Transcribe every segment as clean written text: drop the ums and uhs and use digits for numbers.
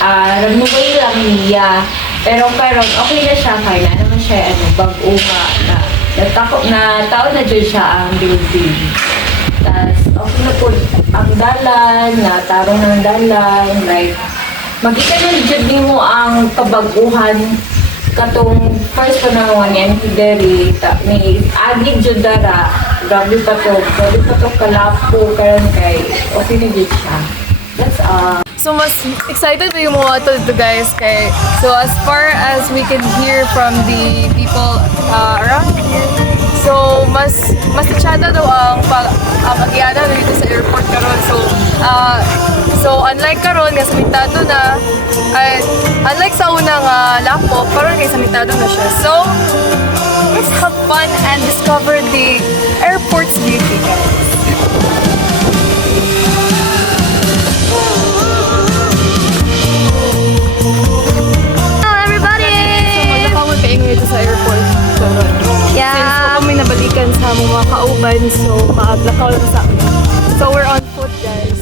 Nagmumay lang niya. Pero karon okay na siya kaya na naman siya bag-uma na natakot na tao na dyan siya ang building. Tas okay na po ang dalan, na tarong ng dalan, like magkita na dyan din mo ang kabaguhan katong first pa na mga niyan hideri ni agig dyan dara grabe pa to kalapo karon kay okay na dyan siya. That's all. So mas excited ba yung mga to guys kay so as far as we can hear from the people around here, so mas tsyada daw ang agyana dito sa airport karon. So unlike karon nga samitado na unlike sa unang lapo karon kay samitado na siya. So let's have fun and discover the airport's beauty, guys. Dito sa airport. So, yeah. Since kami nabalikan sa mga kauban, so maaglakaw lang sa amin. So we're on foot, guys.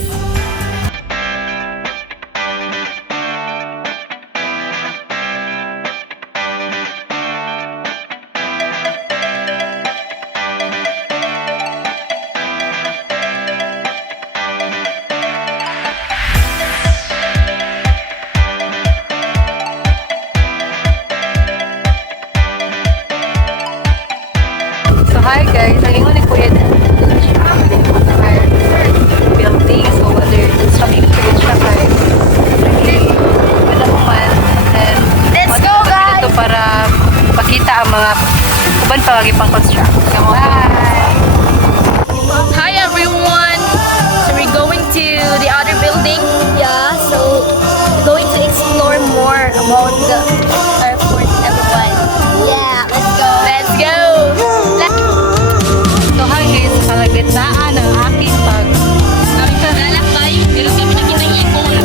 Hi guys, ang ingon ni Kuya building, so whether it's sa picture siya kay wala ko man, then let's go guys! Ito para pakita ang mga uban pa lagi pang construct. Bye! Hi everyone! So we're going to the other building. Yeah, so we're going to explore more about the airport, everyone. Yeah, let's go! Let's go! So hi guys, kalagitnaan ang aking Lalakbay, pero kami nakita yung ipon.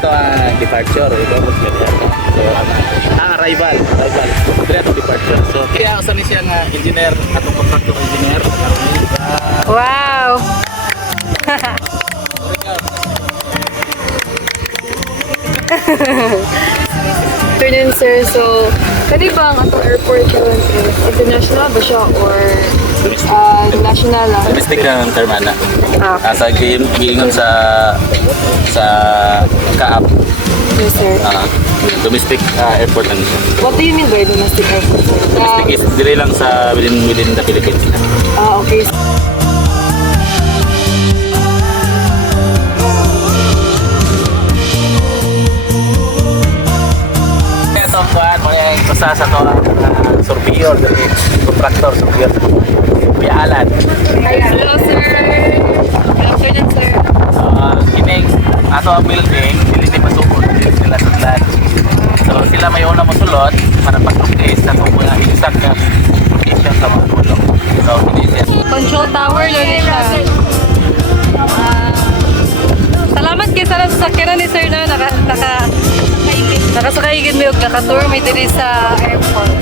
Ito ang departure, ito ang so arrival dire ang departure. So kaya usa ni siya nga engineer atong contractor engineer. wow! Afternoon sir, so pwede ba ang atong airport yun is international ba siya or national lang? Domestic na ang term ana. Asa giingon sa kaap. Yes sir. Domestic airport lang siya. What do you mean by domestic airport sir? Domestic is dire lang sa within the Philippines. Okay. Ito kuan mo yung isa sa to surveyor, contractor surveyor. Kuya Alan. Hello sir. Good afternoon sir. Kining ato ang building, dili ni pasukod sila sudlan. So sila may una mo sulod para pag-practice sa kung mga exact na location sa mga bulok. So this is Control tower lang siya. Salamat kay sa sasakyan ni sir na nakasakay gid mi og naka-tour mi diri sa airport.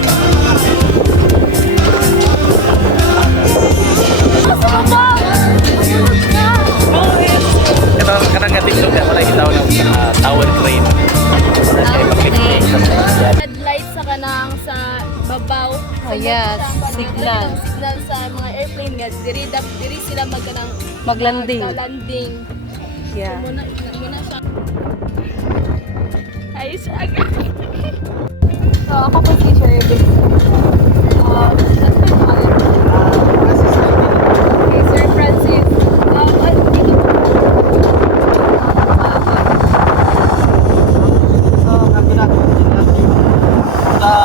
ito kanang tingog na wala gitaw ng tower crane. Headlights sa kanang sa babaw. Oh yes, signal. Signal sa mga airplane nga diri sila Maglanding. landing. Yeah. Muna siya. Ay siya. So ako po si Sir David. Okay, Sir Francis.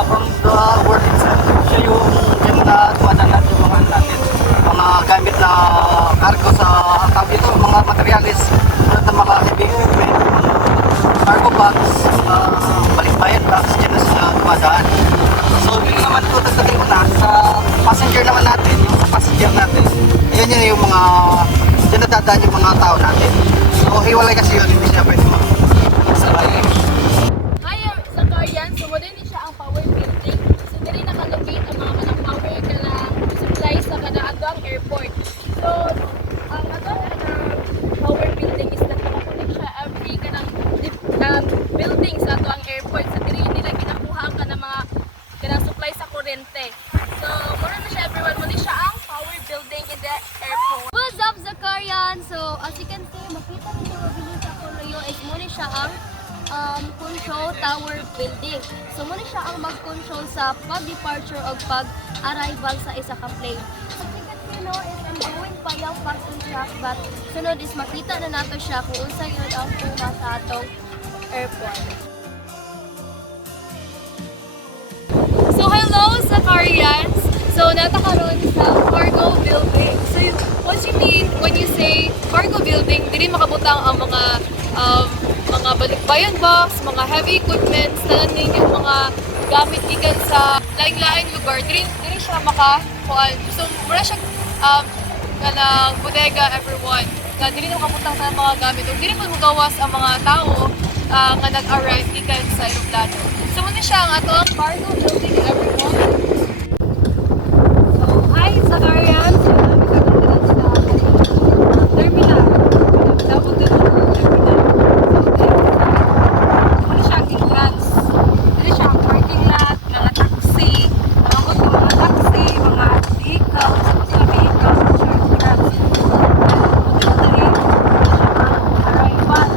From the work itself, siya yung tuwanan natin yung mga gamit na cargo sa tawag ito, mga materialis, mga heavy equipment, cargo box, balikbayan box, dyan na sila dumadaan. So yun naman po tatagay ko na sa passenger naman natin, yung sa passenger natin. Ayan yun yung mga, dyan nadadaan yung mga tao natin. So hiwalay kasi yun, hindi siya pwede magsalay. Hi, sa Korean, so mo din siya ang power building. So diri nakalocate ang mga kanang power ka na supply sa kada atong airport. So ang atong power building is nakakonect siya every kanang building sa atong airport. So diri nila ginakuha ka ng mga kanang supply sa kuryente. So mura na siya everyone, mo siya ang power building in the airport. What's up, Zakarian? So, as you can see, makita ninyo mabilis sa Koloyo is muna siya ang control tower building. So, muna siya ang mag-control sa pag-departure o pag-arrival sa isa ka plane. As you can see, no, is ongoing pa yung pag-contract, but sunod is makita na nato siya kung unsa yun ang puna sa atong airport. So hello Zakarians! So natakaroon sa cargo building. So what you mean when you say cargo building, dili makabutang ang mga balikbayan box, mga heavy equipment, tanan yung mga gamit gikan sa laing-laing lugar. Dili siya makakuan. So mura siya kanang bodega everyone. Na dili na makabutang sa mga gamit. Ug dili pa magawas ang mga tao nga nag-arrive gikan sa eroplano. So muna siya ang atong cargo building everyone. So hi Zakarian! So namin sa terminal. Dabog din ang terminal. So muna siya ang entrance. Dili siya ang parking lot, mga taxi, mga taxi, mga vehicles, mga vehicles, entrance. Arrival.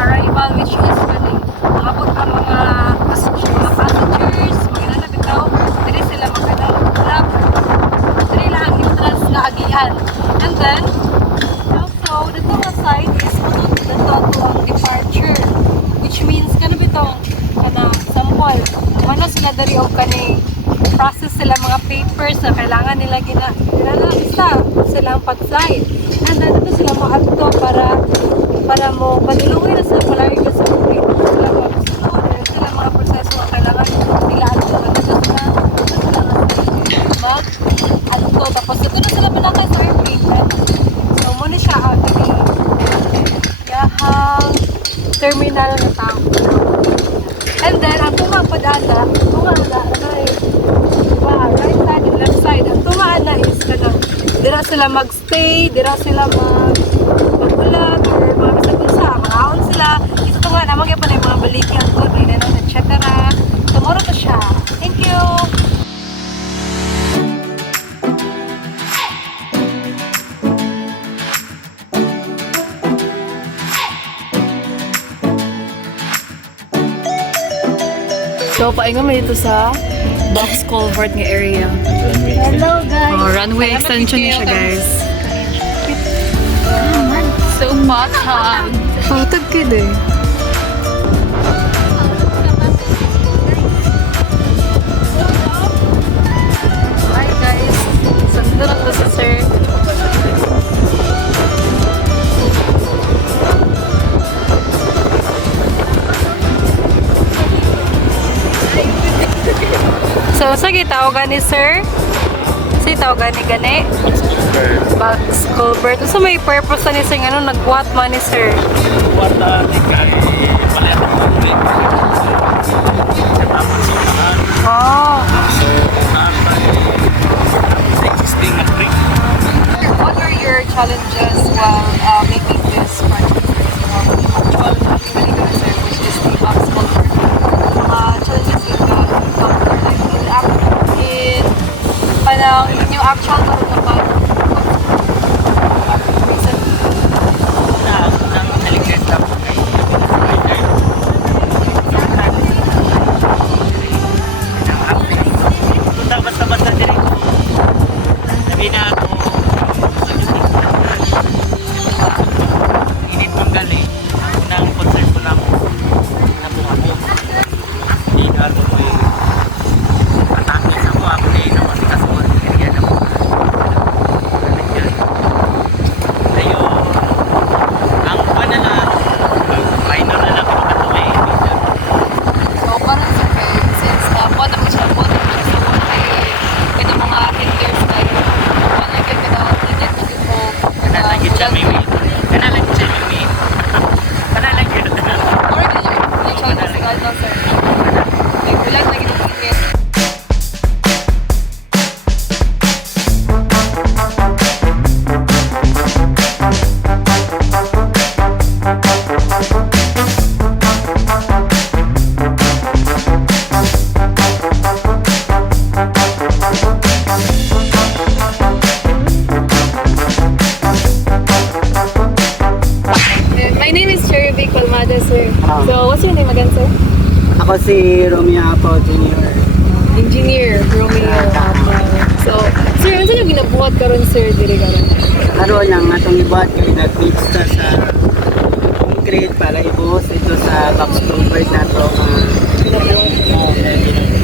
Arrival, which is pwedeng makabot ang mga passengers, mga nalabitaw, dili sila magkalap, dili lang ang entrance na agian. And then, also, dito nga side is matod dito to ang departure, which means kanabitong sample, ano sila dari o kani process sila mga papers na kailangan nila ginalabisa silang pag-fly. And then ito sila mo-adto para mo padulungin na sila palagi ka sa plane. Sila mag-sunod, sila mga proseso na kailangan nila adto. Dito sila mag-adto. Tapos ito na sila pinakay sa airplane. So muna siya ang yahang terminal na tao. And then, ang tumapadana, right side and left side. Ang tumaana is dira sila magstay, dira sila magulat, or mga bisa-bisa, mga sila. Isa nga naman yung pa na yung mga balikyan ko, etc. Tomorrow to siya. Thank you! So, paingon mo dito sa box culvert nga area. Hello, guys! Oh, runway extension na siya, guys. So much, ha? Patag ka din. Hi, guys. Sando lang to sa sir. So, sa gitawagan ni sir? Sa gitawagan ni gani? Box culvert. So, may purpose na ni sir, nag-what man ni sir? Wata, ikaw, palit ang mga Oh. existing na trip. What were your challenges while making this project? Actual Manigara sir, which is the box culvert. Challenges in the culvert, like in parang yung actual marunong recently. Nang naligtas na po kayo. Basta-basta din ito. Sabi na ako, init pang gali. Unang concern ko lang na bumabo. Hindi ka ito mo yung atake sa mo. Ako na yun naman. Kasi mo, area na mo. si Romeo Apo Jr. Engineer Romeo Apo. So, sir, ano yung ginabuhat karon sir diri karon? Karoon lang atong ibuhat kay nag-mix ta sa concrete para ibuhos ito sa box culvert na to.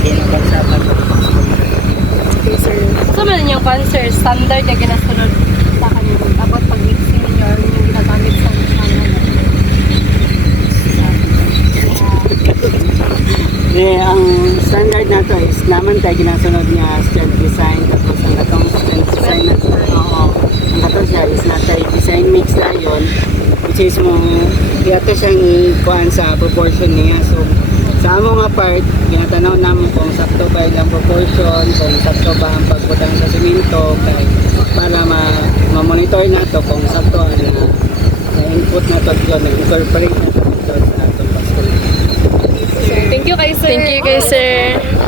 Ginapagsapan. Okay, sir. So, man yung cancer standard na ginasunod sa kanyo about pag-mixing niyo or yung ginagamit sa Ang standard na to is naman tayo ginasunod niya strength design tapos ang katong strength design na oo. Ang katong siya is na tayo design mix na yun which is mo iyato siyang ikuhaan sa proportion niya. So sa amo nga part ginatanaw namin kung sakto ba yung proportion, kung sakto ba ang pagbutang sa simento kay para ma-monitor na to kung sakto ang input na to yun, nag-incorporate na to sa atong pagsulong. Thank you kay sir. Thank you, guys, sir.